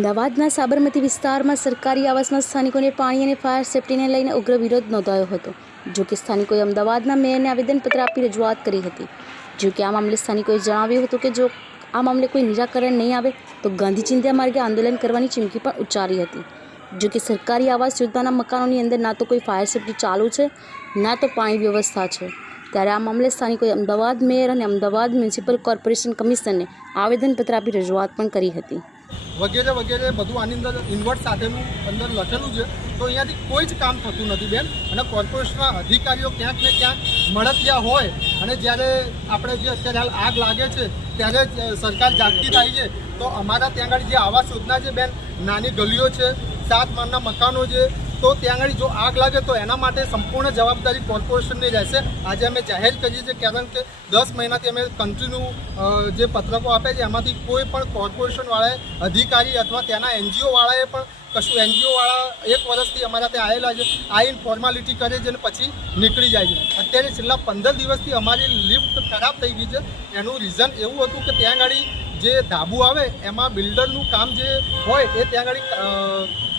અમદાવાદના સાબરમતી વિસ્તારમાં સરકારી આવાસમાં સ્થાનિકોને પાણી અને ફાયર સેફ્ટીને લઈને ઉગ્ર વિરોધ નોંધાયો હતો। જો કે સ્થાનિકોએ અમદાવાદના મેયરને આવેદનપત્ર આપી રજૂઆત કરી હતી। જો કે આ મામલે સ્થાનિકોએ જણાવ્યું હતું કે જો આ મામલે કોઈ નિરાકરણ નહીં આવે તો ગાંધી ચિંધ્યા માર્ગે આંદોલન કરવાની ચીમકી પણ ઉચ્ચારી હતી। જો કે સરકારી આવાસ યોજનાના મકાનોની અંદર ના તો કોઈ ફાયર સેફ્ટી ચાલુ છે, ના તો પાણી વ્યવસ્થા છે। ત્યારે આ મામલે સ્થાનિકોએ અમદાવાદ મેયર અને અમદાવાદ મ્યુનિસિપલ કોર્પોરેશન કમિશનરને આવેદનપત્ર આપી રજૂઆત પણ કરી હતી। વગેરે વગેરે બધું આની અંદર ઇન્વર્ટ સાથેનું અંદર લખેલું છે, તો અહીંયાથી કોઈ જ કામ થતું નથી બેન। અને કોર્પોરેશનના અધિકારીઓ ક્યાંક ને ક્યાંક મળતિયા હોય અને જ્યારે આપણે જે અત્યારે હાલ આગ લાગે છે ત્યારે સરકાર જાગતી થાય છે, તો અમારા ત્યાં આગળ જે આવાસ યોજના છે બેન, નાની ગલીઓ છે, 7 માળના મકાનો છે, તો ત્યાં આગળ જો આગ લાગે તો એના માટે સંપૂર્ણ જવાબદારી કોર્પોરેશનની રહેશે। આજે અમે જાહેર કરીએ છીએ, કારણ કે 10 મહિનાથી અમે કન્ટિન્યુ જે પત્રકો આપે છે એમાંથી કોઈ પણ કોર્પોરેશનવાળાએ અધિકારી અથવા ત્યાંના NGOવાળાએ પણ કશું, NGOવાળા 1 વર્ષથી અમારા ત્યાં આવેલા છે, આવીને ફોર્માલિટી કરે છે અને પછી નીકળી જાય છે। અત્યારે છેલ્લા 15 દિવસથી અમારી લિફ્ટ ખરાબ થઈ ગઈ છે। એનું રીઝન એવું હતું કે ત્યાં આગળ જે ધાબુ આવે એમાં બિલ્ડરનું કામ જે હોય એ ત્યાં આગળ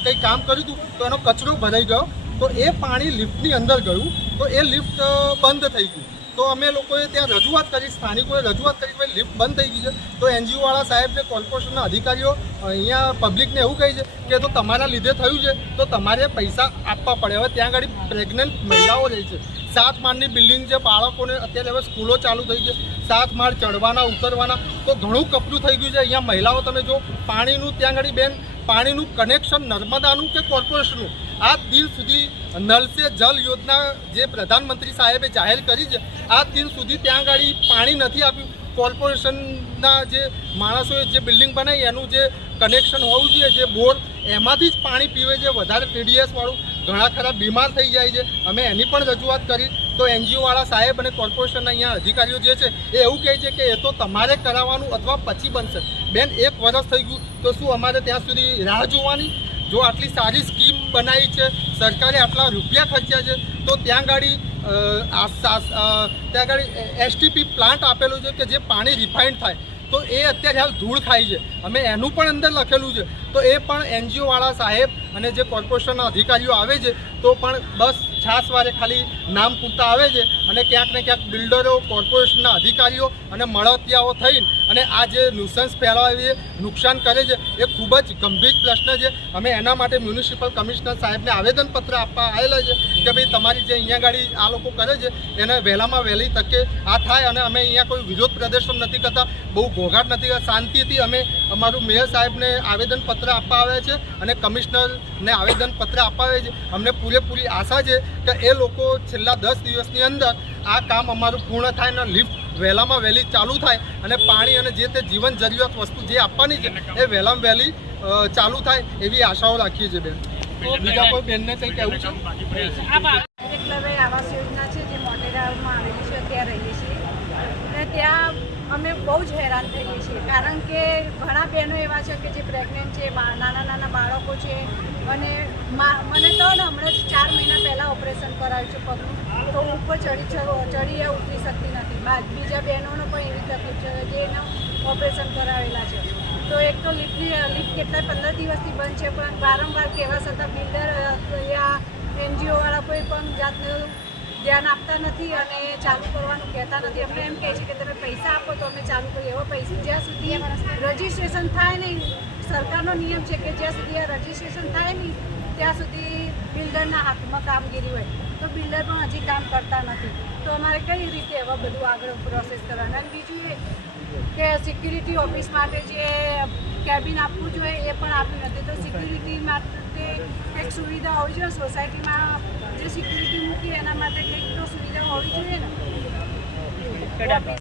કંઈ કામ કર્યું હતું, તો એનો કચરો ભરાઈ ગયો, તો એ પાણી લિફ્ટની અંદર ગયું, તો એ લિફ્ટ બંધ થઈ ગયું। તો અમે લોકોએ ત્યાં રજૂઆત કરી, સ્થાનિકોએ રજૂઆત કરી કે લિફ્ટ બંધ થઈ ગઈ છે, તો NGOવાળા સાહેબને, કોર્પોરેશનના અધિકારીઓ અહીંયા પબ્લિકને એવું કહે છે કે તો તમારા લીધે થયું છે તો તમારે પૈસા આપવા પડે। હવે ત્યાં આગળ પ્રેગ્નન્ટ મહિલાઓ રહી છે, 7 માળની બિલ્ડિંગ છે, બાળકોને અત્યારે હવે સ્કૂલો ચાલુ થઈ છે, 7 માળ ચડવાના ઉતરવાના, તો ઘણું કપરું થઈ ગયું છે। અહીંયા મહિલાઓ તમે જો પાણીનું ત્યાં આગળ બેન, પાણીનું કનેક્શન નર્મદાનું કે કોર્પોરેશનનું, આ દિન સુધી નલ સે જલ યોજના જે પ્રધાનમંત્રી સાહેબે જાહેર કરી છે, આ દિન સુધી ત્યાં આગળ પાણી નથી આપ્યું। કોર્પોરેશનના જે માણસોએ જે બિલ્ડિંગ બનાવી એનું જે કનેક્શન હોવું જોઈએ, જે બોર, એમાંથી જ પાણી પીવે છે, વધારે TDS વાળું, ઘણા ખરા બીમાર થઈ જાય છે। અમે એની પણ રજૂઆત કરી, તો NGOવાળા સાહેબ અને કોર્પોરેશનના અહીંયા અધિકારીઓ જે છે એ એવું કહે છે કે એ તો તમારે કરાવવાનું અથવા પછી બનશે। બેન 1 વર્ષ થઈ ગયું, તો શું અમારે ત્યાં સુધી રાહ જોવાની? જો આટલી સારી સ્કીમ બનાવી છે, સરકારે આટલા રૂપિયા ખર્ચ્યા છે, તો ત્યાં આગળ STP પ્લાન્ટ આપેલું છે કે જે પાણી રિફાઇન્ડ થાય, તો એ અત્યારે હાલ ધૂળ ખાય છે। અમે એનું પણ અંદર લખેલું છે, તો એ પણ NGOવાળા સાહેબ અને જે કોર્પોરેશનના અધિકારીઓ આવે છે તો પણ બસ છાસવારે ખાલી નામ પૂરતા આવે છે, અને ક્યાંક ને ક્યાંક બિલ્ડરો, કોર્પોરેશનના અધિકારીઓ અને મળતિયાઓ થઈને અને આ જે ન્યુસન્સ ફેલાવી નુકસાન કરે છે, એ ખૂબ જ ગંભીર પ્રશ્ન છે। અમે એના માટે મ્યુનિસિપલ કમિશનર સાહેબને આવેદનપત્ર આપવા આવેલા છે કે ભાઈ તમારી જે અહીંયા ગાડી આ લોકો કરે છે એને વહેલામાં વહેલી તકે આ થાય। અને અમે અહીંયા કોઈ વિરોધ પ્રદર્શન નથી કરતા, બહુ ઘોઘાટ નથી કરતા, શાંતિથી અમે અમારું મેયર સાહેબને આવેદનપત્ર આપવા આવ્યા છે અને કમિશનરને આવેદનપત્ર આપવા આવ્યા છે। અમને પૂરેપૂરી આશા છે કે એ લોકો છેલ્લા 10 દિવસની અંદર આ કામ અમારું પૂર્ણ થાય અને લિફ્ટ વહેલામાં વહેલી ચાલુ થાય અને પાણી અને જે તે જીવન જરૂરિયાત વસ્તુ જે આપવાની છે એ વહેલામાં વહેલી ચાલુ થાય એવી આશાઓ રાખીએ છીએ બેન। તો બીજા કોઈ બેનને કંઈ કહેવું છે? આવાસ યોજના છે જે મોટેરામાં આવેલી છે, ત્યાં રહીએ છીએ અને ત્યાં અમે બહુ જ હેરાન થઈએ છીએ, કારણ કે ઘણા બહેનો એવા છે કે જે પ્રેગ્નન્ટ છે, નાના નાના બાળકો છે, અને મને તો ને હમણાં જ 4 મહિના પહેલાં ઓપરેશન કરાવ્યું છે પગનું, તો ઉપર ચડી ઉતરી શકતી નથી। બીજા બહેનોનો પણ એવી તકલીફ છે જે એનું ઓપરેશન કરાવેલા છે। તો એક તો લિફ્ટ કેટલાય 15 દિવસથી બંધ છે, પણ વારંવાર કહેવા છતાં બિલ્ડર યા NGOવાળા કોઈ પણ જાતનું ધ્યાન આપતા નથી અને ચાલુ કરવાનું કહેતા નથી। અમને એમ કહે છે કે તમે પૈસા આપો તો અમે ચાલુ કરીએ। એવા પૈસા જ્યાં સુધી રજિસ્ટ્રેશન થાય નહીં, સરકારનો નિયમ છે કે જ્યાં સુધી આ રજિસ્ટ્રેશન થાય નહીં ત્યાં સુધી બિલ્ડરના હાથમાં કામગીરી હોય, તો બિલ્ડર પણ હજી કામ કરતા નથી। તો અમારે કઈ રીતે હવે બધું આગળ પ્રોસેસ કરવાનું? અને બીજું એ કે સિક્યુરિટી ઓફિસ માટે જે કેબિન આપવું જોઈએ એ પણ આપ્યું નથી। તો સિક્યુરિટી માટે કંઈક સુવિધા હોવી જોઈએ, સોસાયટીમાં જે સિક્યુરિટી મૂકી એના માટે કંઈક તો સુવિધા હોવી જોઈએ ને।